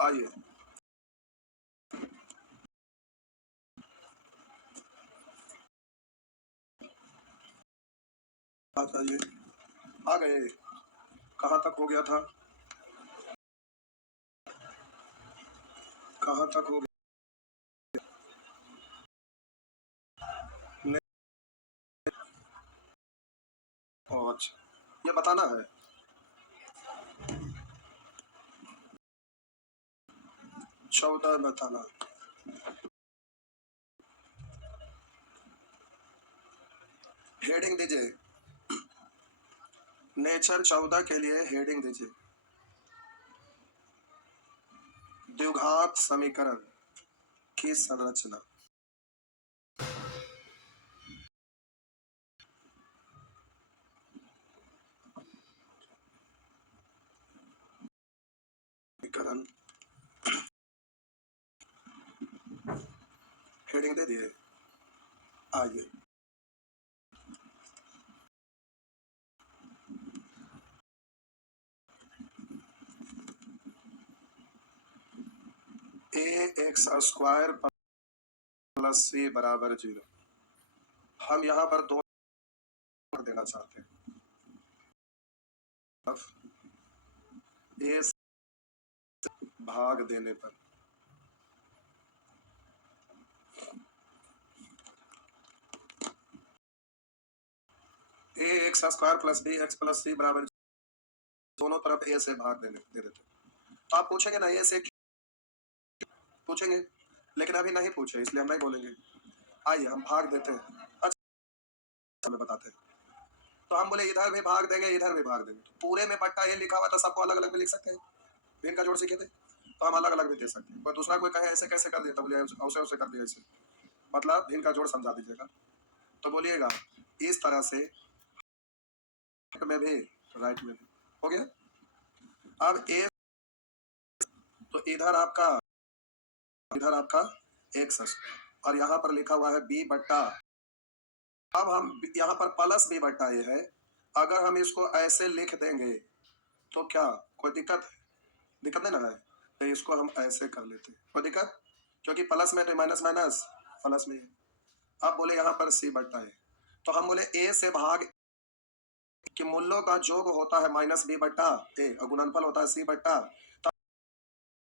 आइए आइए, आ गए। कहाँ तक हो गया था? कहाँ तक हो गया? अच्छा, ये बताना है। चौदह बताना। हेडिंग दीजिए। नेचर 14 के लिए हेडिंग दीजिए। द्विघात समीकरण की संरचना। समीकरण हेडिंग दे दिए। आइए ax² प्लस c बराबर 0। हम यहाँ पर दो देना चाहते हैं। a भाग देने पर ax² plus bx plus c बराबर, दोनों तरफ a से भाग दे देते। तो आप पूछेंगे ना a से, पूछेंगे, लेकिन अभी नहीं पूछे इसलिए हम नहीं बोलेंगे। आइए हम भाग देते हैं। अच्छा हमें बताते हैं। तो हम बोले इधर भी भाग देंगे, इधर भी भाग देंगे। तो पूरे में बट्टा ये लिखा हुआ तो सबको अलग अलग भी लिख सकते हैं। भिन्न का जोड़ सीखे थे तो हम अलग अलग भी दे सकते हैं। पर दूसरा कोई कहे ऐसे कैसे कर दिया, तो बोलिए ऐसे ऐसे कर दिया, ऐसे मतलब भिन्न का जोड़ समझा दीजिएगा। तो बोलिएगा इस तरह से में भी राइट में भी हो गया। अब ए तो इधर आपका x और यहाँ पर लिखा हुआ है b बट्टा। अब हम यहाँ पर प्लस b बट्टा ए है। अगर हम इसको ऐसे लिख देंगे तो क्या कोई दिक्कत है? दिक्कत नहीं ना है। तो इसको हम ऐसे कर लेते हैं, कोई दिक्कत? क्योंकि प्लस में तो माइनस माइनस प्लस में है। अब बोले यहाँ पर c बट्टा है, तो हम बोले a से भाग कि मूल्यों का योग होता है माइनस b बट्टा ए और गुणनफल होता है c बट्टा।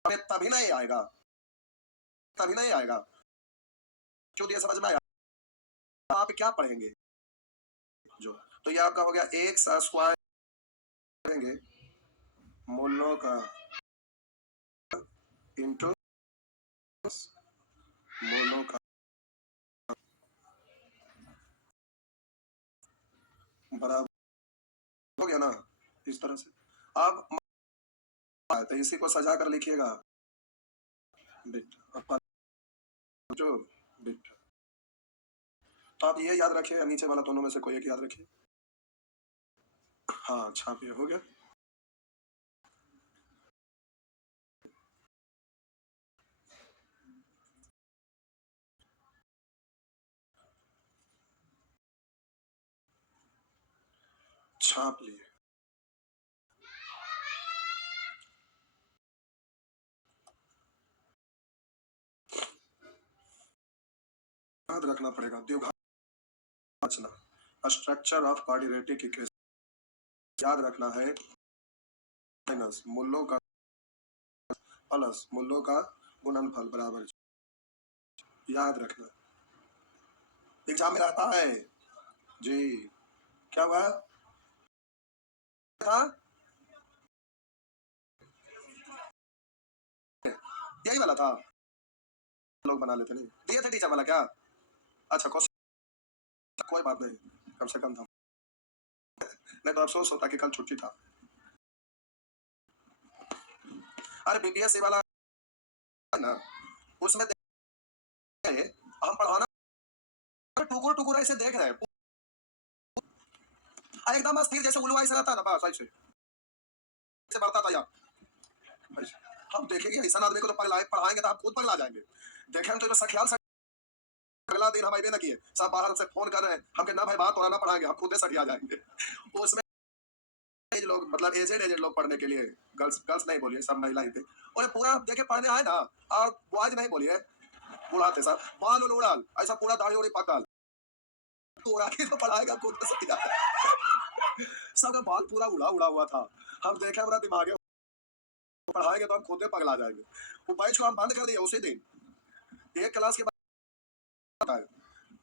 तभी नहीं आएगा, तभी नहीं आएगा। क्यों दिया समझ में आया? आप क्या पढ़ेंगे जो, तो ये आपका हो गया x² करेंगे मूल्यों का इंटू मूल्यों का बराबर हो गया ना, इस तरह से। अब तो इसी को सजा कर लिखिएगा बेटा, जो बेटा। तो आप ये याद रखिए, नीचे वाला दोनों में से कोई एक याद रखिए। हाँ छापिए, हो गया। छाप लिए। याद रखना पड़ेगा द्विघात स्ट्रक्चर ऑफ क्वाड्रेटिक इक्वेशन। याद रखना है माइनस मूल्यों का प्लस मूल्यों का गुणनफल बराबर। याद रखना एग्जाम में रहता है जी। क्या हुआ था? यही वाला था, लोग बना लेते नहीं दिए थे टीचर वाला क्या? अच्छा कोई बात नहीं, कम से कम था, नहीं तो अफसोस होता कि कल छुट्टी था। अरे बीपीएससी वाला ना, उसमें हम पढ़ाना टुकुर टुकुर ऐसे देख रहे हैं एकदम अस्थिर जैसे उल्लू ऐसे रहता है ना, बस ऐसे बढ़ता था यार। हम देखेंगे ऐसा आदमी को तो पढ़ाएंगे तो आप खुद पगला जाएंगे। देखें तो सख्याल से अगला दिन हम आए ना किए, सब बाहर से फोन कर रहे हैं हमके, ना भाई बात और ना पढ़ाएंगे, हम खुद सटिया जाएंगे। उसमें लोग मतलब एजेड एजेड लोग पढ़ने के लिए, गर्ल्स गर्ल्स नहीं बोलिए, सब महिला ही थे, और पूरा देखे पढ़ने आए ना, और बॉयज नहीं बोलिए, बूढ़ा थे सब, बाल उल उड़ाल, ऐसा पूरा दाढ़ी उड़ी पकल, तो उड़ा के तो पढ़ाएगा खुद तो सही जाता है। सबका बाल पूरा उड़ा उड़ा हुआ था, हम देखे हमारा दिमाग है, पढ़ाएंगे तो हम खुद पगला जाएंगे। वो बैच को हम बंद कर दिए उसी दिन, एक क्लास के बाद है,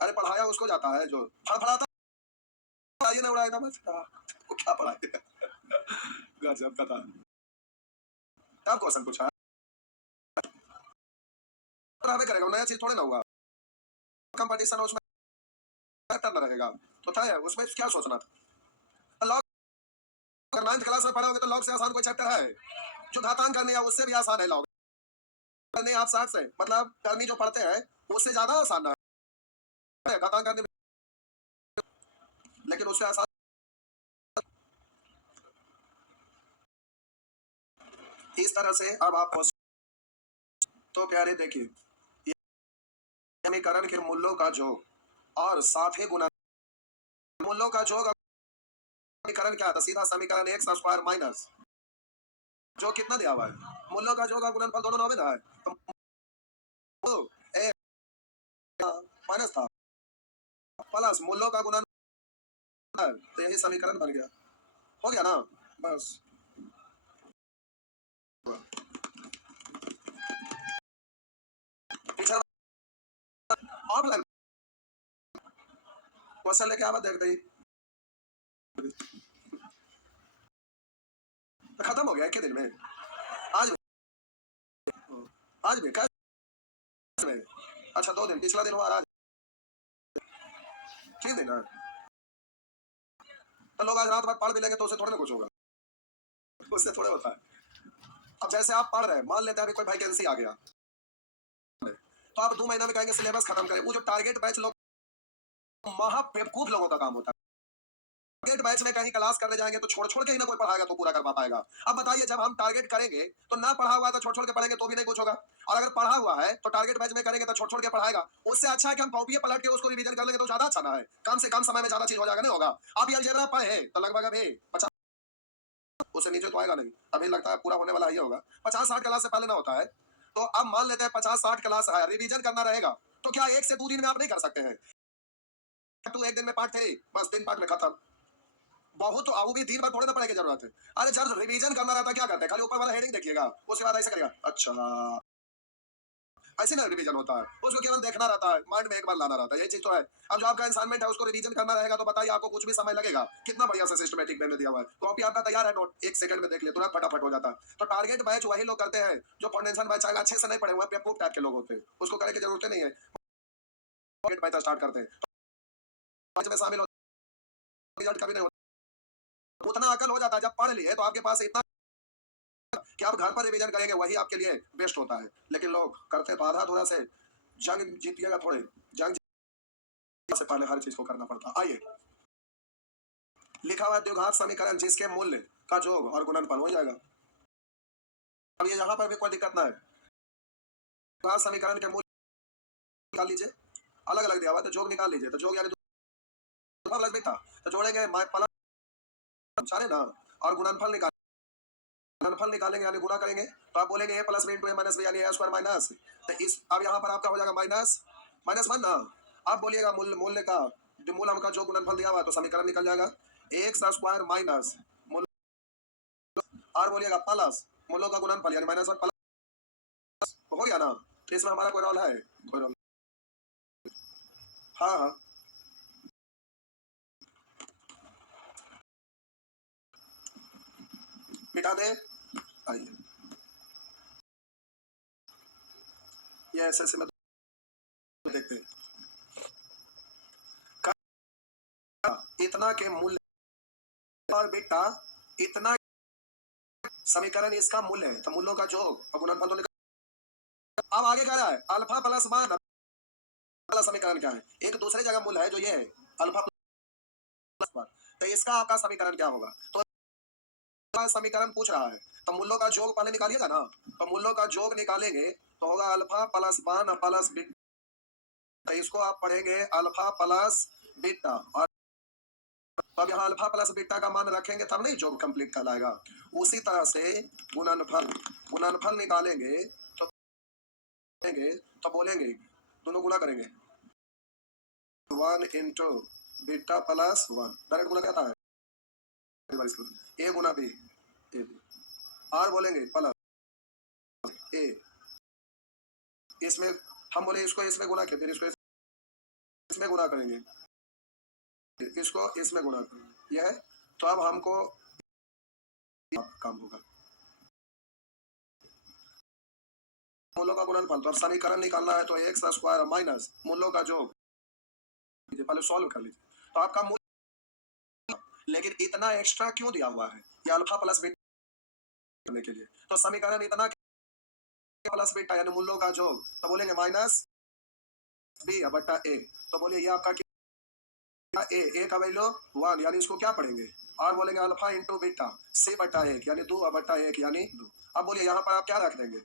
अरे पढ़ाया उसको जाता है जो फड़फड़ाता, पढ़ाइए ना उड़ाएगा बस, वो क्या पढ़ाएगा। गजब का था। तब क्वेश्चन पूछा, पढ़ावे करेगा, नया चीज थोड़ी ना होगा, कंपटीशन उसमें करना रहेगा, तो था है उसमें क्या सोचना था। लॉग अगर 9th क्लास में पढ़ोगे तो लॉग से आसान कोई चैप्टर है जो घातांक करने या उससे भी आसान है, लॉग करने आप 60 से मतलब करनी जो पढ़ते हैं उससे ज्यादा आसान है घातांक करने, लेकिन उससे आसान। इस तरह से अब आप तो प्यारे देखिए, समीकरण के मूल्यों का योग और साथ ही गुणा, मूल्यों का योग समीकरण क्या था, सीधा समीकरण एक्स स्क्वायर माइनस जो कितना दिया हुआ है, मूल्यों का योग और गुणनफल दोनों 9 में है, तो माइनस था प्लस मूल्यों का गुणन, तो यही समीकरण बन गया, हो गया ना बस। टीचर ऑफलाइन क्वेश्चन लेके आवा, देखते ही तो खत्म हो गया एक दिन में, आज आज भी कैसे में, अच्छा 2 दिन, पिछला दिन हुआ आज 3 दिन है, तो लोग आज रात भर पढ़ भी लेंगे तो उससे थोड़ा ना कुछ होगा, उससे थोड़ा होता है। अब जैसे आप पढ़ रहे हैं, मान लेते हैं अभी कोई वैकेंसी आ गया, तो आप 2 महीना में कहेंगे सिलेबस खत्म करें, वो जो टारगेट बैच लोग, महा बेवकूफ लोगों का काम होता है, टारगेट बैच में कहीं क्लास करने जाएंगे तो छोड़ छोड़ के ही ना कोई पढ़ाएगा तो पूरा कर पाएगा। अब बताइए जब हम टारगेट करेंगे तो ना पढ़ा हुआ तो छोड़ छोड़ के पढ़ेंगे तो भी नहीं कुछ होगा, और अगर पढ़ा हुआ है तो टारगेट बैच में करेंगे तो छोड़ छोड़ के पढ़ाएगा, उससे अच्छा है कि हम कॉपी पलट के उसको रिवीजन कर लेंगे तो ज्यादा अच्छा ना है, कम से कम समय में ज्यादा चीज हो जाएगा, नहीं होगा। आप ये अलजेब्रा पढ़े तो लगभग अभी 50, उससे नीचे तो आएगा नहीं, अभी लगता है पूरा होने वाला ही होगा, 50-60 क्लास से पहले ना होता है, तो अब मान लेते हैं 50-60 क्लास है, रिवीजन करना रहेगा, तो क्या 1 से 2 दिन में आप नहीं कर सकते हैं, तू एक दिन में पार्ट थे बस 3 पार्ट में खत्म, बहुत तो वो भी 3 बार थोड़े ना पढ़ने की जरूरत है। अरे जब रिवीजन करना रहता है क्या करते हैं, खाली ऊपर वाला हेडिंग देखिएगा, उसके बाद ऐसे करेगा, अच्छा ऐसे ना रिवीजन होता है, उसको केवल देखना रहता है, माइंड में एक बार लाना रहता है, ये चीज तो है। अब जो आपका असाइनमेंट है उसको रिवीजन करना रहेगा तो बताइए आपको कुछ भी समय लगेगा, कितना बढ़िया से सिस्टमेटिक वे में दिया हुआ है, कॉपी आपका तैयार है, नोट 1 सेकंड में देख ले तुरंत फटाफट हो जाता है। तो टारगेट बैच वही लोग करते हैं जो फाउंडेशन बैच अच्छे से नहीं पढ़े हुए बेवकूफ टाइप के लोग होते हैं, उसको करने की जरूरत नहीं है, टारगेट बैच स्टार्ट करते हैं, बैच में शामिल होते रिजल्ट कभी नहीं होता, उतना अकल हो जाता है जब पढ़ लिए तो आपके पास इतना कि आप घर पर रिवीजन करेंगे वही आपके लिए बेस्ट होता है, लेकिन लोग करते तो आधा अधूरा से, जंग जीतिएगा थोड़े, जंग से पहले हर चीज को करना पड़ता। आइए लिखा हुआ द्विघात समीकरण जिसके मूल्य का योग और गुणनफल हो जाएगा। अब ये यहाँ पर भी कोई दिक्कत ना है, द्विघात समीकरण के मूल्य निकाल लीजिए, अलग अलग दिया हुआ तो योग निकाल लीजिए, तो योग यानी प्लस बीटा, तो जोड़ेंगे प्लस सारे ना, और गुणनफल निकालेंगे यानी गुणा करेंगे, तो आप बोलेंगे a plus B into A minus B यानी ए स्क्वायर माइनस, तो इस अब यहाँ पर आपका हो जाएगा माइनस माइनस 1 ना, आप बोलिएगा मूल्य मूल्य का जो मूल हमका जो गुणनफल दिया हुआ है तो समीकरण निकल जाएगा एक्स स्क्वायर माइनस मूल, और बोलिएगा प्लस मूलों का गुणनफल यानी माइनस 1 प्लस, हो गया ना। तो इसमें हमारा कोई रोल है, कोई रोल, हाँ हाँ मिटा दे। आइए ये ऐसे में देखते हैं, इतना के मूल्य और बेटा इतना समीकरण इसका मूल्य है, तो मूल्यों का योग और गुणनफल तो निकल, अब आगे कह रहा है अल्फा प्लस मान वाला समीकरण क्या है, एक दूसरे जगह मूल्य है जो ये है अल्फा प्लस वन, तो इसका आपका समीकरण क्या होगा, तो समीकरण पूछ रहा है तो मूल्यों का योग पहले निकालिएगा ना, तो मूल्यों का योग निकालेंगे तो होगा alpha plus one plus beta, तो इसको आप पढ़ेंगे अल्फा प्लस बीटा, और तो अब यहाँ अल्फा प्लस बीटा का मान रखेंगे तब नहीं जॉब कंप्लीट कहलाएगा। उसी तरह से गुणनफल निकालेंगे तो बोलेंगे दोनों गुना करेंगे 1 इंटू बीटा प्लस 1, डायरेक्ट गुना क्या था ए गुना बी, और बोलेंगे प्लस ए, इसमें हम बोले इसको इसमें गुना किया, फिर इसको इसमें गुना करेंगे, इसको इसमें गुना करेंगे, यह है। तो अब हमको काम होगा मूलों का गुणनफल। तो अब समीकरण निकालना है तो एक्स स्क्वायर माइनस मूलों का जोग, पहले सॉल्व कर लीजिए। तो आपका मूल, लेकिन इतना एक्स्ट्रा क्यों दिया हुआ है, ये अल्फा प्लस बीटा करने के लिए। तो समीकरण इतना प्लस बीटा यानी मूलों का जोग, तो बोलेंगे माइनस बी बटा ए। तो बोलिए ये आपका क्या, ए का वैल्यू 1 यानी इसको क्या पढ़ेंगे, और बोलेंगे अल्फा इंटू बीटा सी बटा 1 यानी 2 बटा 1 यानी 2। अब बोलिए यहाँ पर आप क्या रख देंगे,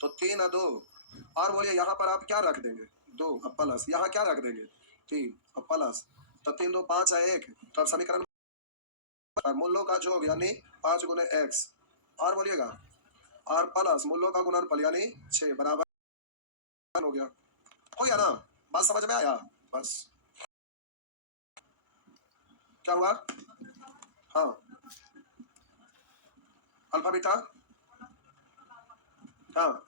तो 3 2, और बोलिए यहाँ पर आप क्या रख देंगे 2 प्लस, यहाँ क्या रख देंगे 3 प्लस, तो 3 2 5 है 1। तो अब समीकरण मूलों का जोग यानी 5 गुने एक्स, और बोलिएगा और प्लस मूलों का गुणनफल यानी 6 बराबर हो गया ना, बात समझ में आया। बस क्या हुआ, हाँ अल्फा बीटा, हाँ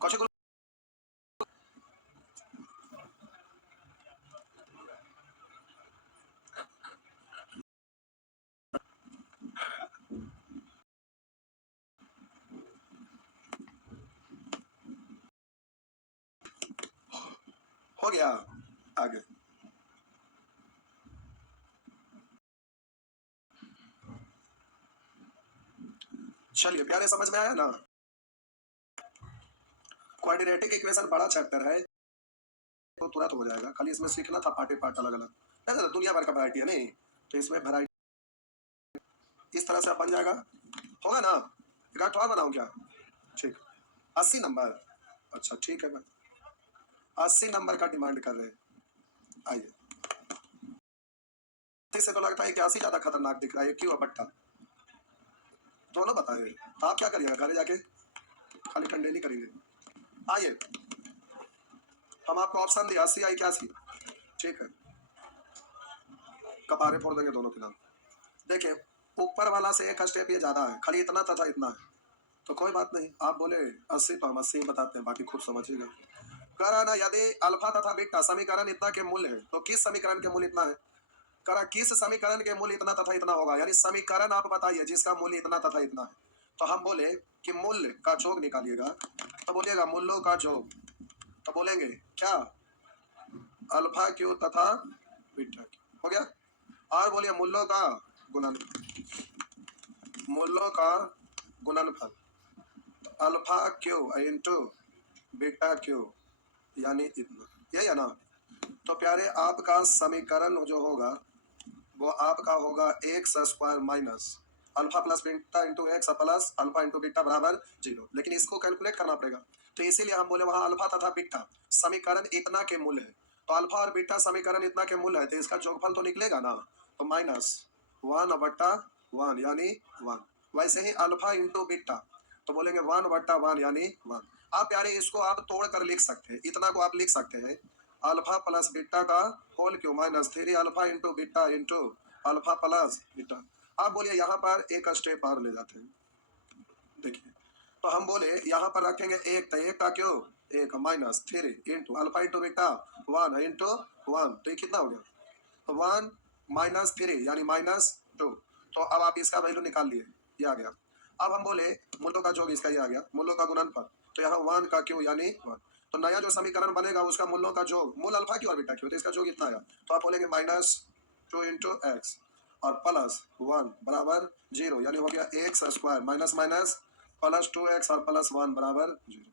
कौशिक हो गया आगे। चलिए प्यारे समझ में आया ना। क्वाड्रेटिक इक्वेशन बड़ा चैप्टर है तो तुरंत हो जाएगा, खाली इसमें सीखना था पार्ट पार्ट अलग अलग, दुनिया भर का वैरायटी है नहीं, तो इसमें वैरायटी इस तरह से बन जाएगा, होगा ना। एक आठ और बनाऊं क्या, ठीक 80 नंबर, अच्छा ठीक है भाई 80 नंबर का डिमांड कर रहे हैं। आइए से तो लगता है कि 80 ज्यादा खतरनाक दिख रहा है, क्यों बट्टा दोनों बता रहे, आप क्या करिएगा घरे जाके खाली ठंडे नहीं करेंगे। आइए हम आपको ऑप्शन दिया 80 81, ठीक है कपारे फोड़ देंगे दोनों के नाम। देखिए ऊपर वाला से एक स्टेप ये ज्यादा है, खाली इतना तथा इतना है, तो कोई बात नहीं, आप बोले 80 तो हम 80 बताते हैं, बाकी खुद समझिएगा। करा ना यदि अल्फा तथा बीटा समीकरण इतना के मूल्य है तो किस समीकरण के मूल्य इतना है, करा किस समीकरण के मूल्य इतना तथा इतना होगा, यानी समीकरण आप बताइए जिसका मूल्य इतना तथा इतना है। तो हम बोले कि मूल्य का जोग निकालिएगा, तो बोलिएगा मूल्यों का जोग, तो बोलेंगे क्या अल्फा क्यू तथा बीटा क्यू, हो गया। और बोलिए मूल्यों का गुणनफल alpha Q into beta Q यानी इतना, यही है ना। तो प्यारे आपका समीकरण जो होगा वो आपका होगा x square minus alpha plus beta into x plus alpha into beta बराबर 0, लेकिन इसको कैलकुलेट करना पड़ेगा, तो इसीलिए हम बोले वहां अल्फा तथा बीटा समीकरण इतना के मूल्य है, तो अल्फा और बीटा समीकरण इतना के मूल्य है, तो इसका जोगफल तो निकलेगा ना, तो माइनस 1 बट्टा 1 यानी 1। वैसे ही अल्फा इंटू बीटा, तो बोलेंगे 1 बट्टा 1 यानी 1। आप यानी इसको आप तोड़ कर लिख सकते हैं, इतना को आप लिख सकते हैं अल्फा प्लस बीटा का whole cube minus 3 alpha into beta into alpha plus beta. आप बोलिए यहाँ पर एक स्टेप और ले जाते हैं, देखिए तो हम बोले यहाँ पर रखेंगे एक, तो एक का क्यों एक minus 3 into alpha into beta 1 into 1, तो ये कितना हो गया, तो 1 माइनस 3 यानी माइनस 2। तो अब आप इसका वैल्यू निकाल लिए, ये आ गया। अब हम बोले मूलों का जोग इसका ये आ गया, मूलों का गुणनफल, तो यहाँ 1 का क्यों यानी 1, तो नया जो समीकरण बनेगा उसका मूलों का जोग मूल अल्फा क्यों और बीटा क्यों, तो इसका जोग इतना आया, तो आप बोलेंगे माइनस 2 इंटू एक्स और प्लस 1 बराबर 0, यानी हो गया x square minus minus plus 2x और प्लस 1 बराबर 0,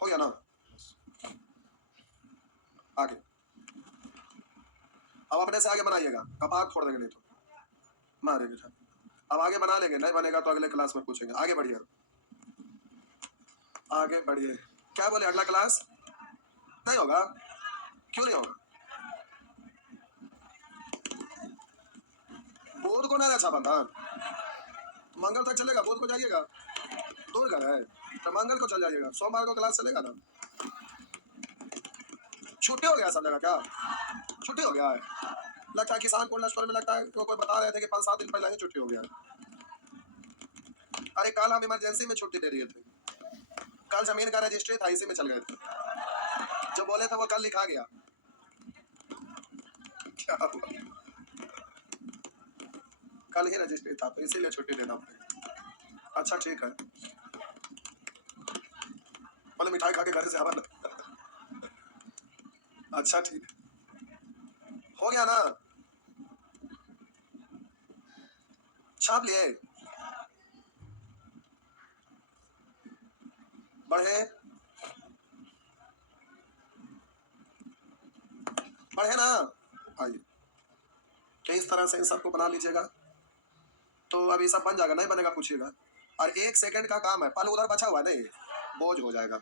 हो गया ना। आगे अब अपने से आगे बनाइएगा, कपाट फोड़ देंगे नहीं तो मारे बेटा। अब आगे बना लेंगे, नहीं बनेगा तो अगले क्लास में पूछेंगे। आगे बढ़िए, आगे बढ़िए, क्या बोले अगला क्लास, नहीं होगा, क्यों नहीं होगा? बोध को ना अच्छा बंदा मंगल तक चलेगा, बोध को जाइएगा, दूर घर है तो मंगल को चल जाइएगा, सोमवार को क्लास चलेगा ना। छुट्टी हो गया सब जगह क्या? छुट्टी हो गया है, लगता है किसान कोल्ड स्टोर में लगता है तो कोई बता रहे थे कि 5-7 दिन पहले ही छुट्टी हो गया है। अरे कल हम इमरजेंसी में छुट्टी दे दिए थे, कल जमीन का रजिस्ट्री था, इसी में चल गए थे, जो बोले थे वो कल लिखा गया। क्या हुआ? कल ही रजिस्ट्री था तो इसीलिए छुट्टी देना पड़ेगा। अच्छा ठीक है, बोले मिठाई खा के घर से हवा। अच्छा ठीक है, हो गया ना, छाप लिए, बढ़े बढ़े ना, आइए तो इस तरह से इन सबको बना लीजिएगा, तो अभी सब बन जाएगा, नहीं बनेगा पूछिएगा। और 1 सेकंड का काम है, पल उधर बचा हुआ नहीं, बोझ हो जाएगा।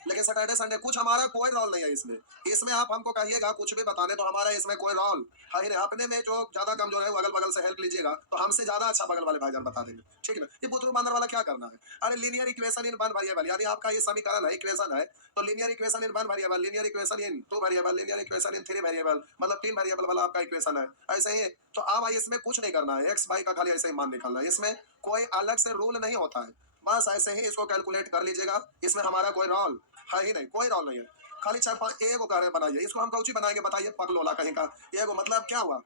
लेकिन सैटरडे संडे कुछ हमारा कोई रोल नहीं है इसमें, इसमें आप हमको कहिएगा कुछ भी बताने तो हमारा इसमें कोई रोल है ही नहीं। अपने में जो ज्यादा कमजोर है वो अगल बगल से हेल्प लीजिएगा तो हमसे ज्यादा अच्छा बगल वाले भाईजान बता देंगे, ठीक है ना। ये बुतरू बांदर वाला क्या करना है? अरे linear equation in one variable, यानी आपका ये समीकरण है, इक्वेशन है, तो linear equation in one variable, linear equation in 2 variable, linear equation in 3 variable, मतलब 3 वेरिएबल वाला आपका इक्वेशन है। ऐसे ही तो आप इसमें कुछ नहीं करना है, एक्स वाई का खाली ऐसे ही मान निकालना है, इसमें कोई अलग से रूल नहीं होता है, बस ऐसे ही इसको कैलकुलेट कर लीजिएगा। इसमें हमारा कोई रोल है ही नहीं, कोई रोल नहीं है, खाली 4-5 एगो कार्य बनाइए, इसको हम कौची बनाएंगे बताइए, पगलोला कहीं का। एगो मतलब क्या हुआ?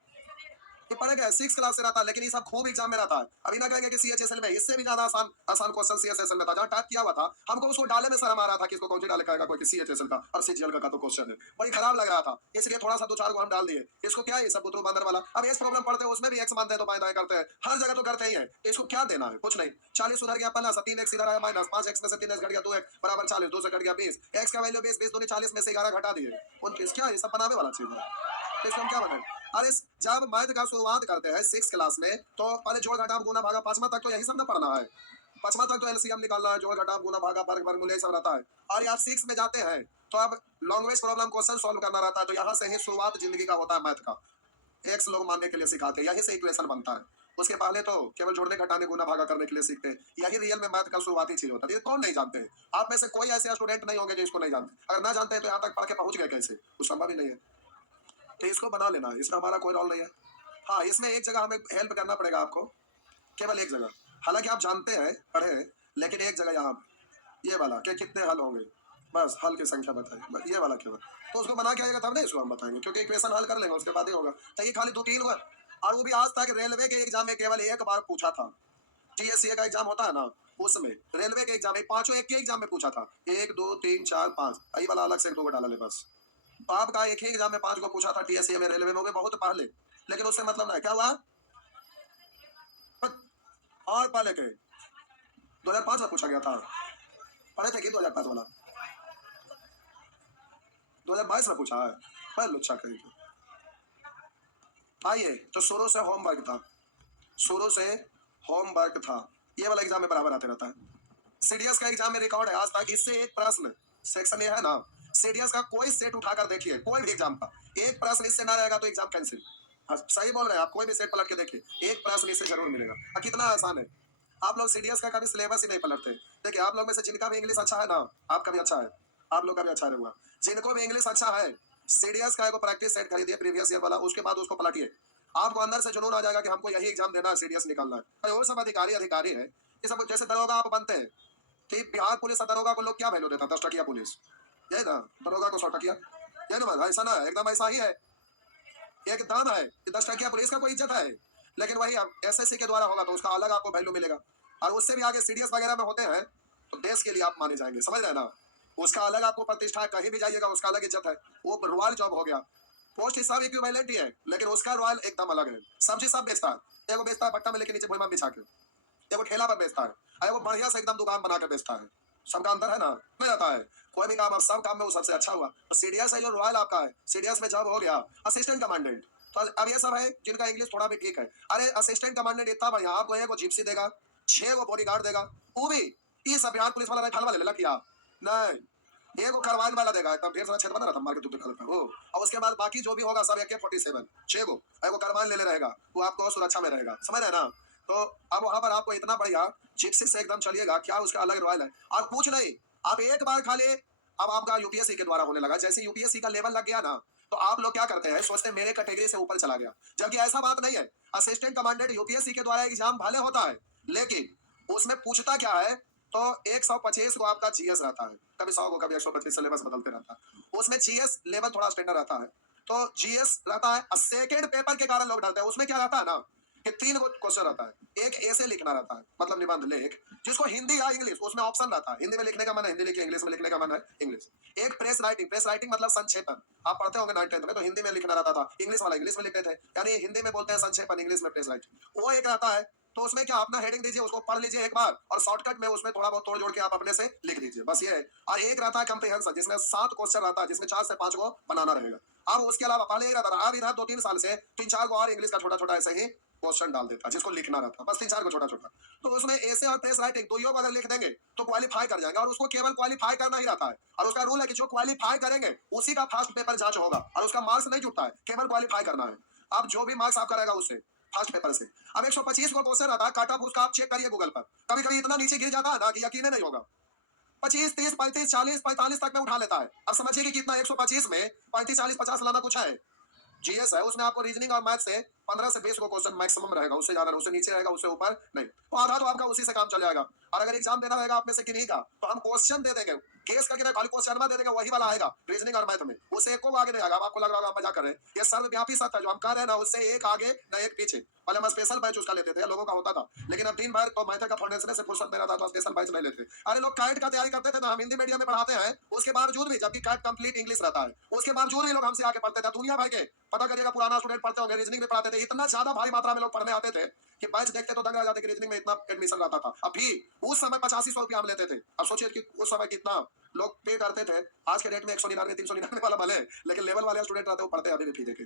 ये पढ़ेगा 6 क्लास से रहता है, लेकिन ये सब खूब एग्जाम में रहता है। अभी ना कहेंगे कि सीएचएसएल में इससे भी ज्यादा आसान आसान क्वेश्चन सीएचएसएल में था, जहां टाइप किया हुआ था हमको उसको डाले में शर्म आ रहा था कि इसको कौन सी डाले कहेगा कोई सीएचएसएल का और सीजीएल का तो क्वेश्चन है, बड़ी खराब लग रहा था, इसलिए थोड़ा सा 2-4 को हम डाल दिए। इसको क्या है ये सब बुतरू बंदर वाला, अब इस प्रॉब्लम पढ़ते हैं उसमें भी एक्स मानते हैं तो बाएं दाएं करते हैं, हर जगह तो करते ही है, तो इसको क्या देना है? कुछ नहीं, 40 उधर गया प्लस, 3x इधर आया माइनस, 5x में से 3x घट गया 2x बराबर 40, 2 से घट गया 20, x का वैल्यू 20, 20 दूनी 40 में से 11 घटा दिए 29, क्या ये सब बनावे वाला चीज है? तो इसको हम क्या बनाए? अरे जब मैथ का शुरुआत करते हैं 6 क्लास में तो पहले जोड़ घटाव गुना भागा, 5वां तक तो यही सब ना पढ़ना है, 5वां तक तो एलसीएम निकालना है, जोड़ घटाव गुना भागा वर्ग वर्गमूल यही सब रहता है। और यार 6 में जाते हैं तो अब लॉन्ग्वेज प्रॉब्लम क्वेश्चन सॉल्व करना रहता है, तो यहाँ से ही शुरुआत जिंदगी का होता है मैथ का, एक्स लोग मानने के लिए सिखाते हैं, यही से इक्वेशन बनता है, उसके पहले तो केवल जोड़ने घटाने गुना भागा करने के लिए सीखते हैं, यही रियल में मैथ का शुरुआती चीज होता है। ये कौन नहीं जानते हैं? आप में से कोई ऐसे स्टूडेंट नहीं होंगे जो इसको नहीं जानते, अगर ना जानते हैं तो यहाँ तक पढ़ के पहुंच गए कैसे, कुछ संभव ही नहीं है। तो इसको बना लेना, इसमें हमारा कोई रोल नहीं है। हाँ, इसमें एक जगह हमें हेल्प करना पड़ेगा आपको, केवल एक जगह, हालांकि आप जानते हैं पढ़े हैं, लेकिन एक जगह यहाँ ये वाला कि कितने हल होंगे, बस हल की संख्या बताइए, ये वाला केवल, तो उसको बना के आएगा तब नहीं इसको हम बताएंगे, क्योंकि इक्वेशन हल कर लेंगे उसके बाद ही होगा। तो ये खाली 2-3 हुआ, और वो भी आज तक रेलवे के एग्जाम में केवल एक बार पूछा था, टीएससी का एग्जाम होता है ना उसमें, रेलवे के एग्जाम में पांचों एक ही एग्जाम में पूछा था, 1 2 3 4 5, यही वाला अलग से 2 डाला ले बस। तो आपका एक ही एग्जाम में 5 को पूछा था टीएससी में, रेलवे में, बहुत पहले, लेकिन उससे मतलब नहीं, क्या हुआ? और पहले के 2005 में पूछा गया था, पढ़े थे कि 2005 वाला 2022 में पूछा है, पहले लुच्चा कहीं। आइए तो शुरू से होमवर्क था, शुरू से होमवर्क था, ये वाला एग्जाम में बराबर आते रहता है। सीडीएस का एग्जाम में रिकॉर्ड है आज तक, इससे एक प्रश्न, सेक्शन ये है ना, सीडीएस का कोई सेट उठाकर देखिए, कोई भी एग्जाम का एक प्रश्न इससे ना रहेगा तो एग्जाम कैंसिल। सही बोल रहे हैं आप, कोई भी सेट पलट के देखिए, एक प्रश्न इससे जरूर मिलेगा। कितना आसान है, आप लोग सीडीएस का कभी सिलेबस ही नहीं पलटते। देखिए आप लोग में से जिनका भी इंग्लिश अच्छा है ना, आपका भी अच्छा है, आप लोग का भी अच्छा रहेगा, जिनको भी इंग्लिश अच्छा है सीडीएस का एगो प्रैक्टिस सेट खरीदिए प्रीवियस ईयर वाला, उसके बाद उसको पलटिए, आपको अंदर से जुनून आ जाएगा कि हमको यही एग्जाम देना है, सीडीएस निकालना है। और सब अधिकारी अधिकारी है, ये सब जैसे दरोगा आप बनते हैं, ठीक बिहार पुलिस और दरोगा को लोग क्या वैल्यू देता है? 10 टकिया पुलिस, यही ना, दरोगा को 100 टकिया, ये ना ऐसा ना, एकदम ऐसा ही है, एकदम है कि 10 टकिया पुलिस का कोई इज्जत है, लेकिन वही एसएससी के द्वारा होगा तो उसका अलग आपको वैल्यू मिलेगा, और उससे भी आगे सीडीएस वगैरह में होते हैं तो देश के लिए आप माने जाएंगे, समझ रहे हैं ना, उसका अलग आपको प्रतिष्ठा है, कहीं भी जाइएगा उसका अलग इज्जत है, वो रॉयल जॉब हो गया, पोस्ट सब इक्विवेलेंट ही है, लेकिन उसका रॉयल एकदम अलग है। सब्जी सब बेचता है, एगो बेचता है भट्टा में लेके नीचे भुइमा बिछा के, एगो ठेला पर बेचता है, और एगो बढ़िया से एकदम दुकान बना के बेचता है, सबका अंतर है ना, नहीं आता है कोई भी काम, अब सब काम में वो सबसे अच्छा हुआ। तो सीडीएस है जो रॉयल आपका है, सीडीएस में जॉब हो गया असिस्टेंट कमांडेंट, तो अब ये सब है जिनका इंग्लिश थोड़ा भी ठीक है। अरे असिस्टेंट कमांडेंट इतना बढ़िया, आपको एगो जिप्सी देगा, 6 गो बॉडीगार्ड देगा, वो भी ये सब बिहार पुलिस वाला राइफल वाले लग किया नहीं, एक वो कार्बाइन वाला देगा, एकदम ढेर सारा छेद बना रहा था, मार के तुम दिखा देता वो। और उसके बाद बाकी जो भी होगा सब AK-47 6 गो, वो कार्बाइन ले रहेगा, वो आपको सुरक्षा में रहेगा, समझ रहे हैं ना। तो अब वहां पर आपको इतना बढ़िया चिपसिस से एकदम चलिएगा, क्या उसका अलग रॉयल है। और कुछ नहीं, आप एक बार खाली, अब आपका यूपीएससी के द्वारा होने लगा, जैसे यूपीएससी का लेवल लग गया ना, तो आप लोग क्या करते हैं, सोचते हैं मेरे कैटेगरी से ऊपर चला गया, जबकि ऐसा बात नहीं है। असिस्टेंट कमांडेंट यूपीएससी के द्वारा एग्जाम भले होता है, लेकिन उसमें पूछता क्या है, तो 125 को आपका जीएस रहता है, कभी 100 को, कभी 125, सिलेबस बदलते रहता है। उसमें जीएस लेवल थोड़ा स्टैंडर्ड रहता है, तो जीएस रहता है। सेकेंड पेपर के कारण लोग डरते हैं, उसमें क्या रहता है ना कि 3 क्वेश्चन रहता है, एक ए से लिखना रहता है, मतलब निबंध लेख, जिसको हिंदी या इंग्लिश, उसमें ऑप्शन रहता है, हिंदी में लिखने का मन है हिंदी लिखिए, इंग्लिश में लिखने का मन है इंग्लिश। एक प्रेस राइटिंग, प्रेस राइटिंग मतलब संक्षेपण, आप पढ़ते होंगे 9th 10th में, तो हिंदी में लिखना रहता था, इंग्लिश वाला इंग्लिश में लिखते थे, यानी हिंदी में बोलते हैं संक्षेपण, इंग्लिश में प्रेस राइटिंग, वो एक रहता है। तो उसमें क्या, अपना हेडिंग दीजिए, उसको पढ़ लीजिए एक बार, और शॉर्टकट में उसमें थोड़ा बहुत तोड़ जोड़ के आप अपने से लिख दीजिए, बस ये है। और एक रहता है कंप्रीहेंशन, जिसमें 7 क्वेश्चन रहता है, जिसमें 4 से 5 को बनाना रहेगा। अब उसके अलावा पहले ही रहता था, अब इधर 2-3 साल से 3-4 को और इंग्लिश का छोटा छोटा ऐसे ही क्वेश्चन डाल देता, जिसको लिखना रहता, बस 3-4 को छोटा छोटा। तो उसमें ऐसे और प्रेस राइटिंग दोनों को अगर लिख देंगे तो क्वालिफाई कर जाएंगे, और उसको केवल क्वालिफाई करना ही रहता है। और उसका रूल है कि जो क्वालिफाई करेंगे उसी का फर्स्ट पेपर जांच होगा, और उसका मार्क्स नहीं जुटता है, केवल क्वालिफाई करना है। अब जो भी मार्क्स आपका रहेगा उससे फर्स्ट पेपर से। अब 125 को क्वेश्चन आता है, कट ऑफ उसका आप चेक करिए गूगल पर, कभी कभी इतना नीचे गिर जाता है ना कि यकीन नहीं होगा, 25, 30, 35, 40, 45 तक में उठा लेता है। अब समझिए कि कितना, 125 में 35, 40, 50 लाना कुछ है। जीएस है, उसमें आपको रीजनिंग और मैथ से 15 से 20 को क्वेश्चन मैक्सिमम रहेगा, उससे ज्यादा नहीं, उससे नीचे रहेगा, उससे ऊपर नहीं। तो आधा तो आपका उसी से काम चल जाएगा। और अगर एग्जाम देना रहेगा आप में से किन्हीं का, तो हम क्वेश्चन दे देंगे, केस करके खाली क्वेश्चन दे देंगे, वही वाला आएगा रीजनिंग और मैथ में, उससे एक को आगे नहीं आएगा। अब आपको लग रहा होगा मजाक कर रहे हैं, ये सर्वव्यापी सत्य है जो हम कह रहे हैं ना, उससे एक आगे न एक पीछे। पहले हम स्पेशल बैच उसका लेते थे, लोगों का होता था, लेकिन अब दिन भर तो मैथ का फाउंडेशन से फुर्सत में रहता, तो स्पेशल बैच नहीं लेते। अरे लोग कैट का तैयारी करते थे ना, हम हिंदी मीडियम में पढ़ाते हैं, उसके बावजूद भी, जबकि कैट कंप्लीट इंग्लिश रहता है, उसके बावजूद भी लोग हमसे आके पढ़ते थे। दुनिया भर के पता करिएगा, पुराना स्टूडेंट पढ़ते होंगे, रीजनिंग में पढ़ाते थे, इतना ज्यादा भारी मात्रा में लोग पढ़ने आते थे कि बैच देखते तो दंग रह जाते कि रीजनिंग में इतना एडमिशन रहता था। अभी उस समय 8500 रुपया हम लेते थे, अब सोचिए कि उस समय कितना लोग पे करते थे। आज के डेट में 199, 399 वाला भले, लेकिन लेवल वाले स्टूडेंट रहते वो पढ़ते अभी भी फी देके,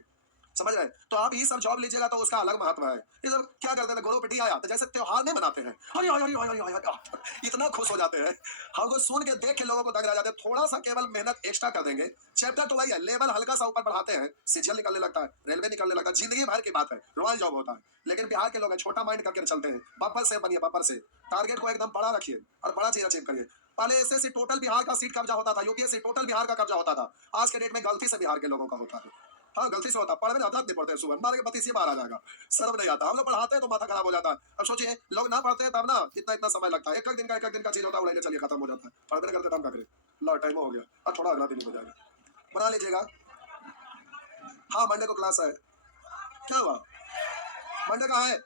समझ रहे हैं। तो आप ये सब जॉब लीजिएगा तो उसका अलग महत्व है। ये सब क्या करते थे, गुरु पिटी आया तो जैसे त्योहार नहीं मनाते हैं, अरे अरे अरे अरे अरे अरे, इतना खुश हो जाते हैं, हमको सुन के देख के लोगों को दंग रह जाते हैं। थोड़ा सा केवल मेहनत एक्स्ट्रा कर देंगे, चैप्टर तो वही है, लेवल हल्का सा ऊपर बढ़ाते हैं, सीजीएल निकलने लगता है, रेलवे निकलने लगता है, जिंदगी भर की बात है, रॉयल जॉब होता है। लेकिन बिहार के लोग हैं, छोटा माइंड करके चलते हैं, बब्बर से बनिए, बब्बर से टारगेट को एकदम बड़ा रखिए और बड़ा चीज अचीव करिए। पहले एसएससी टोटल बिहार का सीट कब्जा होता था, यूपीएससी टोटल बिहार का कब्जा होता था, आज के डेट में गलती से बिहार के लोगों का होता है। हाँ, गलती से होता, पढ़ में आदत नहीं पड़ते, सुबह मारे के 32 बार आ जाएगा, शर्म नहीं आता। हम लोग पढ़ाते हैं तो माथा खराब हो जाता है। अब सोचिए लोग ना पढ़ते हैं तब ना इतना इतना समय लगता है, एक एक दिन का चीज होता है, चलिए खत्म हो जाता है, पढ़ते नहीं करते, हम क्या करें, ला टाइम हो गया, और थोड़ा अगला दिन हो जाएगा, बना लीजिएगा। हाँ, मंडे को क्लास है, क्या हुआ, मंडे का है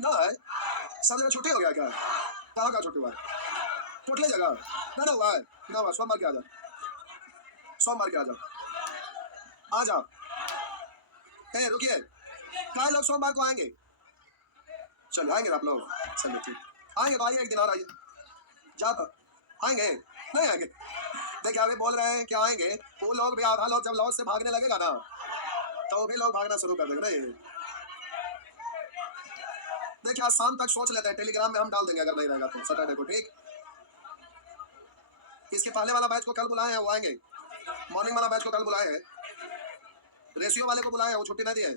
ना, है सब जगह छुट्टी हो गया क्या, कहाँ का छुट्टी हुआ है, टोटली जगह ना हुआ है, ना हुआ, सोमवार के आ जा, सोमवार के आ जा, आ जा, रुकिए, कई लोग सोमवार को आएंगे, चलिए आएंगे आप लोग, चलिए ठीक, आएंगे तो आइए, एक दिन और आइए, जाता आएंगे नहीं आएंगे, देखिए अभी बोल रहे हैं कि आएंगे, वो लोग भी, आधा लोग जब लॉस से भागने लगेगा ना, तो वो भी लोग भागना शुरू कर देंगे। नहीं देखिए, आज शाम तक सोच लेते हैं, टेलीग्राम में हम डाल देंगे अगर नहीं रहेगा तो सैटरडे को, ठीक। इसके पहले वाला बैच को कल बुलाए हैं, वो आएंगे, मॉर्निंग वाला बैच को कल बुलाए हैं, रेशियो वाले को बुलाए हैं, वो छुट्टी नहीं दी है।